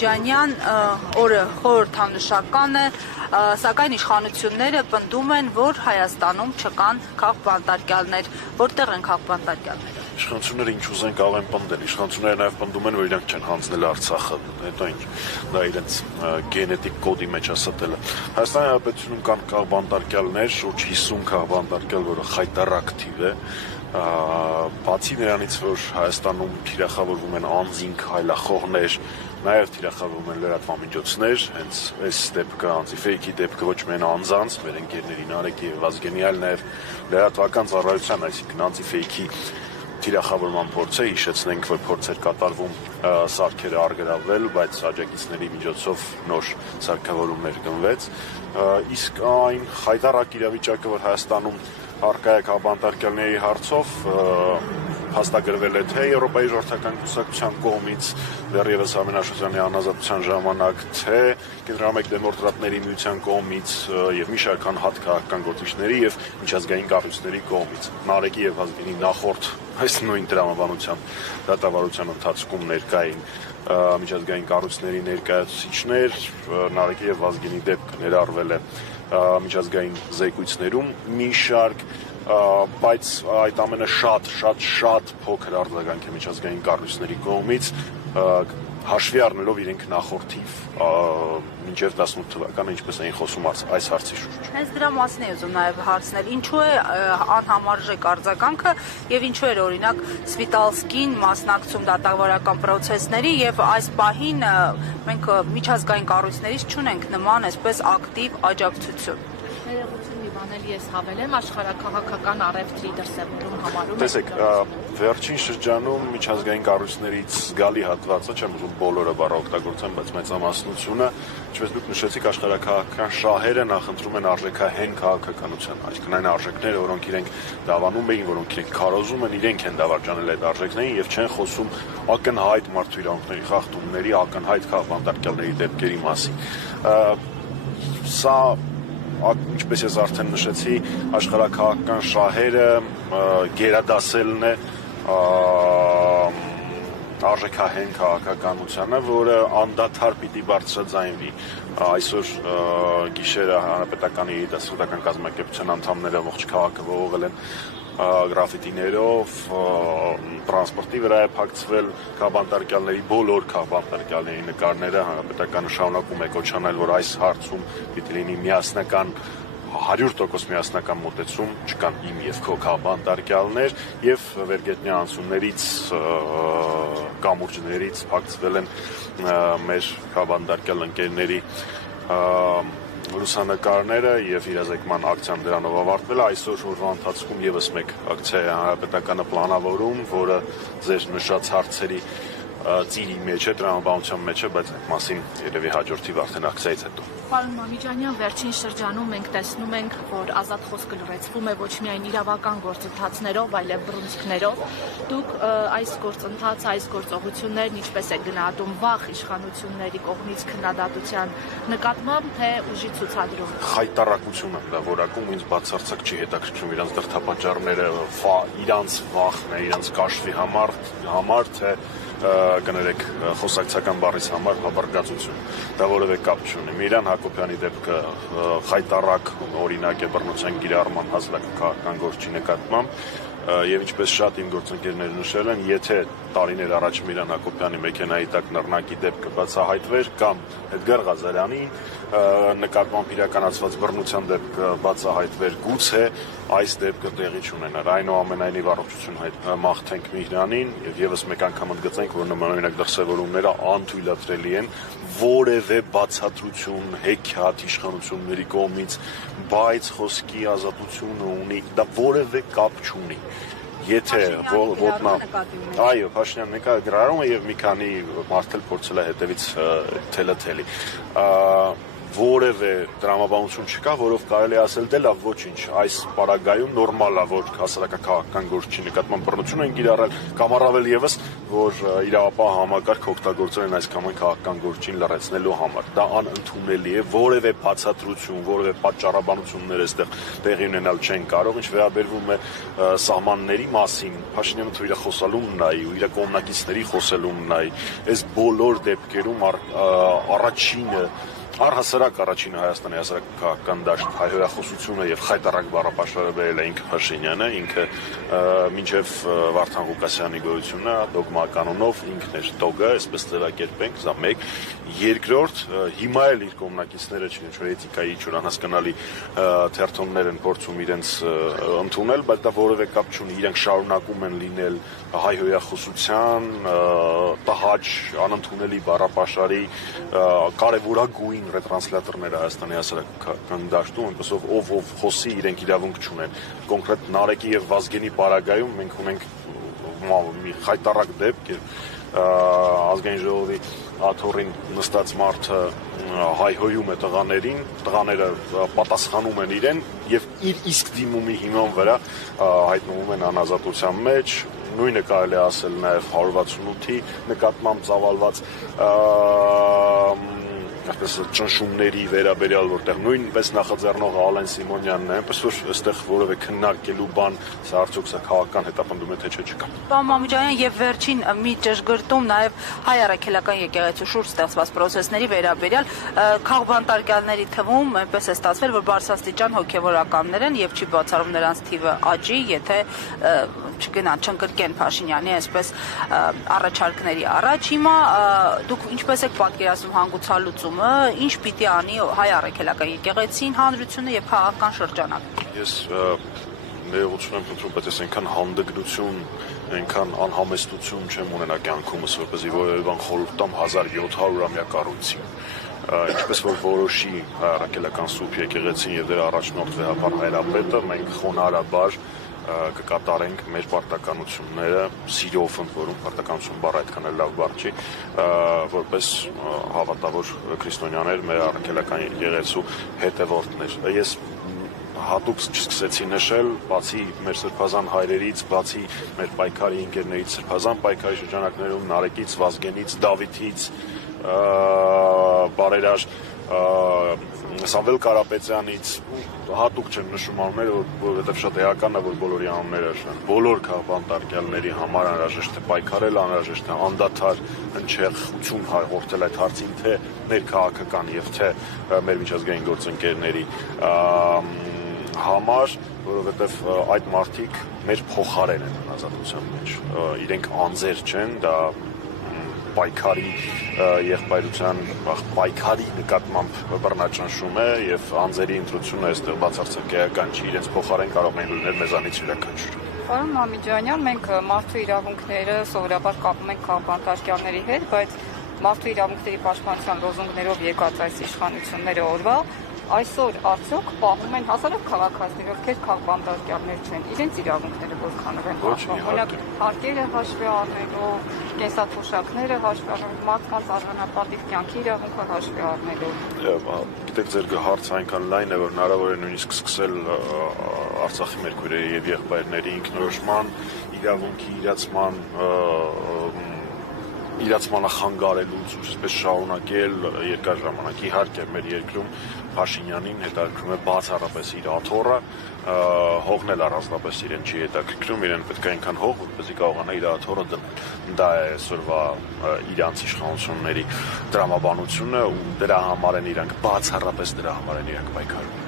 Մամիջանյան, օրը խորհրդանշական է, սակայն իշխանությունները պնդում են, որ Հայաստանում չկան քաղբանտարկյալներ, որտեղ են քաղբանտարկյալները։ Իշխանությունները ինչ ուզեն կարող են պնդել, իշխանությունները նաև պնդում են, որ իրանք չեն հանձնել Արցախը, հետո ինչ, դա իրենց գենետիկ կոդի մեջ է ստելը։ Հայաստանի Հանրապետությունում կան քաղբանտարկյալներ, շուրջ 50 քաղբանտարկյալ, որը խայտառակ թիվ է, բացի նրանից, որ Հայաստանում թիրախավորվում են անձինք, հայլախոհներ, նաև թիրախավորվում են լրատվամիջոցներ, հենց այս դեպքը, անտիֆեյքի դեպքը ոչ միայն անձանց, մեր ընկերների Նարեկի եւ Վազգենի, այլ նաև լրատվական ծառայության, այսինքն անտիֆեյքի թիրախավորման փորձ է, հիշեցնենք, որ փորձ էր կատարվում սարքերը արգրավել, բայց աջակիցների միջոցով նոր սարքավորումներ գնվեց, իսկ այն խայտառակ իրավիճակը, որ Հայաստանում առկա է քաղբանտարկյալների հարցով, հաստագրվել է թե Եվրոպայի ժողովրդական կուսակցության կողմից դեռևս Արմեն Աշոտյանի անազատության ժամանակ, թե Կենտրոնամեկ դեմոկրատների միության կողմից եւ մի շարք անհատ քաղաքական գործիչների եւ միջազգային կառույցների կողմից։ Նարեկի եւ Վազգենի նախորդ այս նույն տրամաբանության դատավարության ընթացքում ներկային միջազգային կառույցների ներկայացուցիչներ, Նարեկի եւ Վազգենի դեպքը ներառվել է միջազգային զեկույցներում մի շարք, բայց այդ ամենը շատ փոքր արձագանք է միջազգային կառույցների կողմից, հաշվի առնելով իրենք նախորդիվ մինչև 18 թվականը ինչպես էին խոսում այս հարցի շուրջ։ Հենց դրա մասին է ուզում նաև հարցնել, ինչու է անհամարժեք արձագանքը եւ ինչու էր օրինակ Սվիտալսկին մասնակցում դատավարական պրոցեսների եւ այս պահին մենք միջազգային կառույցներից չունենք նման այսպես ակտիվ աջակցություն։ Ես հավելեմ աշխարհակաղակական առևտրի դրսևորում համարում եք։ Տեսեք, վերջին շրջանում միջազգային կառույցներից զգալի հատվածը, չեմ ուզում բոլորը բառը օգտագործեմ, բայց մեծամասնությունը, ինչպես դուք նշեցիք, աշխարհակաղակական շահերը նախընտրում են արժեքահեն քաղաքականության, այսինքն այն արժեքները, որոնք իրենք դավանում էին, որոնք իրենք քարոզում են, իրենք են դավաճանել այդ արժեքներին եւ չեն խոսում ակնհայտ մարդու իրավունքների խախտումների, ակնհայտ քաղբանտարկյալների դեպքերի մասին։ Սա ինչպես ես արդեն նշեցի, աշխարհակաղակական շահերը գերադասելն է արժեքահեն քաղաքականությանը, որը անդադար պիտի բարձրաձայնվի։ Այսօր գիշերը Հանրապետականի դասական կազմակերպության անդամները ողջ քաղաքը ողողել են գրաֆիտիներով, տրանսպորտի վրա է փակցվել քաղբանտարկյալների, բոլոր քաղբանտարկյալների նկարները, Հանրապետականը շարունակում է կոչանել, որ այս հարցում պիտի լինի միասնական 100% միասնական մոտեցում, չկան իմ եւ քո քաղբանտարկյալներ եւ վերգետնյա անցումներից, կամուրջներից փակցվել են մեր քաղբանտարկյալ ընկերների լուսանկարները եւ իրազեկման ակցիան դրանով ավարտվել է։ Այսօր օրվա ընթացքում եւս մեկ ակցիա է Հանրապետականը պլանավորում, որը ձեր նշած հարցերի ծիրի մեջ է, տրամաբանության մեջ է, բայց այդ մասին երևի հաջորդիվ արդեն ակցիայից հետո։ Պարոն Մամիջանյան, վերջին շրջանում մենք տեսնում ենք, որ ազատ խոսքը լրացվում է ոչ միայն իրավական գործընթացներով, այլև բռունցքներով։ Դուք այս գործընթացը, այս գործողություններն ինչպես եք գնահատում վաղ իշխանությունների կողմից քննադատության նկատմամբ, թե ուժի ցուցադրում։ Խայտառակությունը դա որակում ինձ բացարձակ չի հետաքրքրում իրանց դրդապատճառները, իրանց վախն է, իրանց կաշվի համար թե կներեք խոսակցական բառից համար հավարգածություն, դա որևէ կապ չունի։ Միրան Հակոբյանի դեպքը խայտառակ օրինակ է բռնության կիրառման հասարակական գործի նկատմամբ եւ ինչպես շատ իմ գործընկերներ նշել են, եթե տարիներ առաջ Միրան Հակոբյանի մեքենայի տակ նռնակի դեպքը բացահայտվեր կամ Էդգար Ղազարյանի նկատմամբ իրականացված բռնության դեպքը բացահայտվեր, գուցե այս դեպքը տեղի չունենար։ Այնուամենայնիվ առողջություն մաղթենք Միրանին եւ եւս մեկ անգամ ընդգծենք, որ նմանօրինակ դրսեւորումները անթույլատրելի են որևէ բացատրություն, հեքիաթ իշխանությունների կողմից, բայց խոսքի ազատությունը ունի, դա որևէ կապ չունի։ Եթե ոտնա, այո, Փաշինյանը նկարագրում է եւ մի քանի մարդ էլ փորձել է հետևից թելը-թելի։ Որևէ դրամաբանություն չկա, որով կարելի է ասել, դե լավ, ոչինչ, այս պարագայում նորմալ է, որ հասարակական գործի նկատմամբ բռնություն են կիրառել, կամ առավել եւս որ իրավապահ համակարգ օգտագործել են այս կամ այն քաղաքական գործին լրացնելու համար։ Դա անընդունելի է, որևէ բացատրություն, որևէ պատճառաբանություններ այստեղ տեղի ունենալ չեն կարող, ինչ վերաբերվում է սահմանների մասին, Փաշինյանը թույլ է խոսալուն նայի ու իր կողմնակիցների խոսելուն նայի, այս բոլոր դեպքերում առաջինը առհասարակ առաջին Հայաստանի հասարակական դաշտ հայհոյախոսությունը եւ խայտառակ բառապաշարը բերել է ինքը Փաշինյանը, ինքը մինչեւ Վարդան Ղուկասյանի գոյությունը դոգմա կանոնով ինքն էր տոգը, այսպես ձևակերպենք, սա մեկ։ Երկրորդ, հիմա էլ իր կողմնակիցները ինչ որ էթիկայի ինչ որ անհասկանալի թերթոններ են փորձում իրենց ընդունել, բայց դա որևէ կապ չունի, իրենք շարունակում են լինել հայհոյախոսության, տհաճ, անընդունելի բառապաշարի կարևորագույն ռետրանսլատորները Հայաստանի հասարակական դաշտում, այնպեսով ով խոսի իրենք իրավունք չունեն։ Կոնկրետ Նարեկի եւ Վազգենի պարագայում մենք ունենք մի խայտառակ դեպք, ազգային ժողովի աթոռին նստած մարդը հայհոյում է տղաներին, տղաները պատասխանում են իրեն եւ իր իսկ դիմումի հիման վրա հայտնվում են անազատության մեջ, նույնը կարելի է ասել նաեւ 168-ի նկատմամբ ծավալված այսպես ճնշումների վերաբերյալ, որտեղ նույնպես նախաձեռնողը Ալեն Սիմոնյանն է, այնպես որ այստեղ որևէ քննարկելու բան, սա արդյոք սա քաղաքական հետապնդում է թե չէ չկա։ Պարոն Մամուջանյան, եւ վերջին մի ճշգրտում նաեւ հայ առաքելական եկեղեցու շուրջ ստեղծված process-ների վերաբերյալ քաղբանտարկյալների թվում այնպես է ստացվել, որ բարձրաստիճան հոգեվորականներ են եւ չի բացառում նրանց թիվը աճի, եթե չգնան չընկրկեն Փաշինյանի այսպես առաջարկների առաջ։ Հիմա դուք ինչպես եք պատկերացնում հանգուցալուծումը, ինչ պիտի անի հայ առաքելական եկեղեցին, հանրությունը եւ քաղաքական շրջանակը։ Ես ներողություն եմ խնդրում, բայց ես այնքան հանդգնություն, այնքան անհամեստություն չեմ ունենա կյանքումս, որպեսզի որևէ բան խորհուրդ տամ 1700-ամյա կառույցին։ Ինչպես որ որոշի առաքելական սուրբ եկեղեցին եւ դրա առաջնորդ վեհապար հայրապետը, մենք խոնարհաբար կկատարենք մեր պարտականությունները, սիրով ընդ որում պարտականություն բառը այդքան էլ լավ բառ չի, որպես հավատավոր քրիստոնյաներ մեր առաքելական եկեղեցու հետևորդներ։ Ես հատուկ չսկսեցի նշել, բացի մեր սրբազան հայրերից, բացի մեր պայքարի ընկերներից սրբազան պայքարի շրջանակներում Նարեկից, Վազգենից, Դավիթից, բարերար Սամվել Կարապետյանից հատուկ չեմ նշում անունները, որովհետև շատ էական է, որ բոլորի անունները շան։ Բոլոր քաղաքապետարների համար անհրաժեշտ է պայքարել, անհրաժեշտ է անդադար հնչեղություն հաղորդել այդ հարցին, թե մեր քաղաքական եւ թե մեր միջազգային գործընկերների համար, որովհետև այդ մարդիկ մեր փոխարեն են ազատության մեջ։ Իրենք անձեր չեն, դա պայքարի եղբայրության պայքարի նկատմամբ բռնաճնշում է եւ անձերի ընտրությունը այստեղ բացարձակ էական չի, իրենց փոխարեն կարող են լինել մեզանից յուրաքանչյուր։ Պարոն Մամիջանյան, մենք մարդու իրավունքները սովորաբար կապում ենք քաղաքապետարների հետ, բայց մարդու իրավունքների պաշտպանության լոզունգներով եկած այս իշխանությունները օրվա այսօր արդյոք պահում են հասարակ քաղաքացիներ, ովքեր քաղաքապետարներ չեն, իրենց իրավունքները որքանով են պահպանում, օրինակ հարկերը հաշվի առնելով, կենսաթոշակները հաշվի առնելով, մարդկանց արժանապատիվ կյանքի իրավունքը հաշվի առնելով։ Գիտեք, ձեր հարցը այնքան լայն է, որ հնարավոր է նույնիսկ սկսել Արցախի մեր քույրերի եւ եղբայրների ինքնորոշման, իրավունքի իրացմանը խանգարելուց ու այսպես շարունակել երկար ժամանակ։ Իհարկե մեր երկրում Փաշինյանին հետաքրքրում է բացառապես իր աթոռը, հողն էլ առանձնապես իրեն չի հետաքրքրում, իրեն պետք է այնքան հող, որպեսզի կարողանա իր աթոռը դնել։ Դա է այսօրվա իրանց իշխանությունների տրամաբանությունը ու դրա համար են իրանք բացառապես դրա համար են իրանք պայքարում։